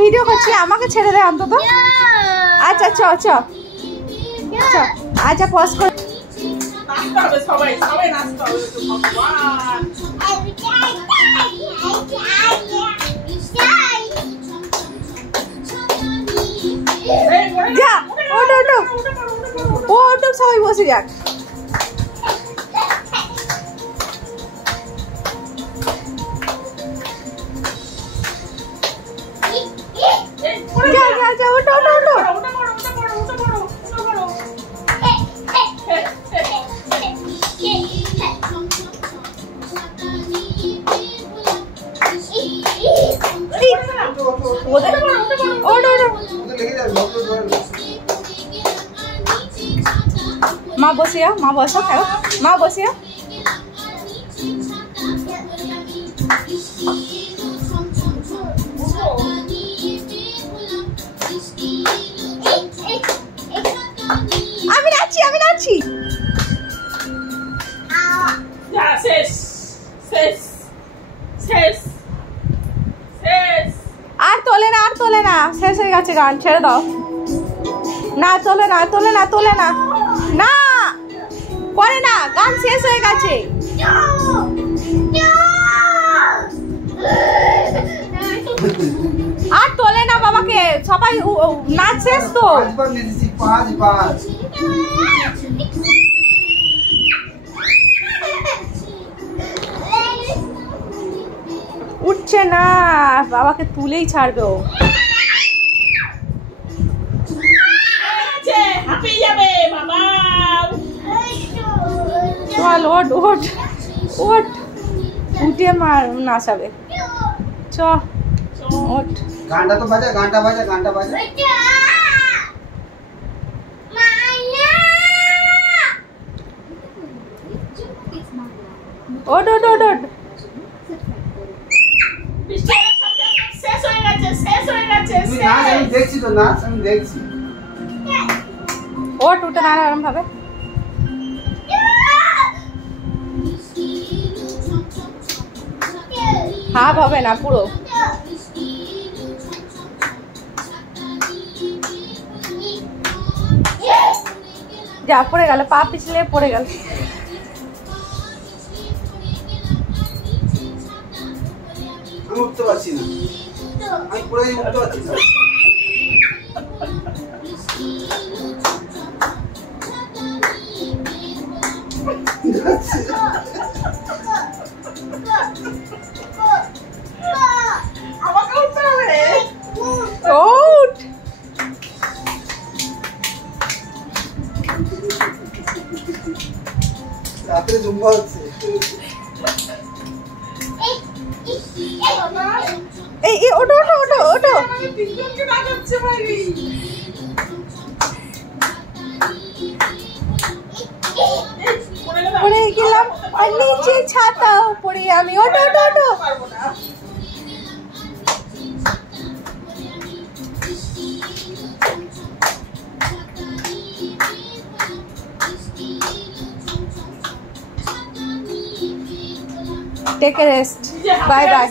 Video করছি, আমাকে ছেড়ে দে অন্তত। আচ্ছা চ চ চ, আচ্ছা পজ কর। নাচতে হবে সবাই, সবাই নাচতে হবে তো ভগবান। যা ওটো ওটো ও ওটো, সবাই বসে যাক। যা যা যা ওটো ওটো ওটো। মা বসিয়া, মা বসো, খাও মা বসিয়া। আমি নাচি, আমি নাচি। শেষ শেষ শেষ শেষ। আর তোলে না, আর তোলে না, শেষ হয়ে গেছে গান, ছেড়ে দাও। না তোলে না, তোলে না, তোলে না, না করে না, গান শেষ হয়ে গেছে। আর তোলে না বাবাকে, সবাই নাচ শেষ তো। উঠছে না, বাবাকে তুলেই ছাড়বে ও। হাঁপিয়ে যাবে বাবা। চল ওঠ ওঠ ওঠ, উঠে মার নাচাবে। চ ওঠ। গানটা তো বাজা, গানটা বাজা, গানটা বাজা। ওঠ ওঠ ওঠ ওঠ। শেষ হয়ে গেছে, শেষ হয়ে গেছে। তুমি নাচ, আমি দেখছি তো নাচ, আমি দেখছি। ওঠ, উঠে দাঁড়া আরাম ভাবে। হাফ হবে না, পুরো। যা পড়ে গেল, পা পিছলে পড়ে গেল। আমি উঠতে পারছি না, আমি পড়ে উঠতে পারছি না। আমাকে উঠতে হবে। ওঠ। রাত্রে জুম্বা হচ্ছে। এই এই ওঠো ওঠো ওঠো ওঠো। তিনজনকে ডাকাচ্ছে ভাই। পড়ে গেলাম, আর নিচে ছাতা উপরে আমি। ওঠো ওঠো ওঠো। পারবো না। Take a rest, bye by.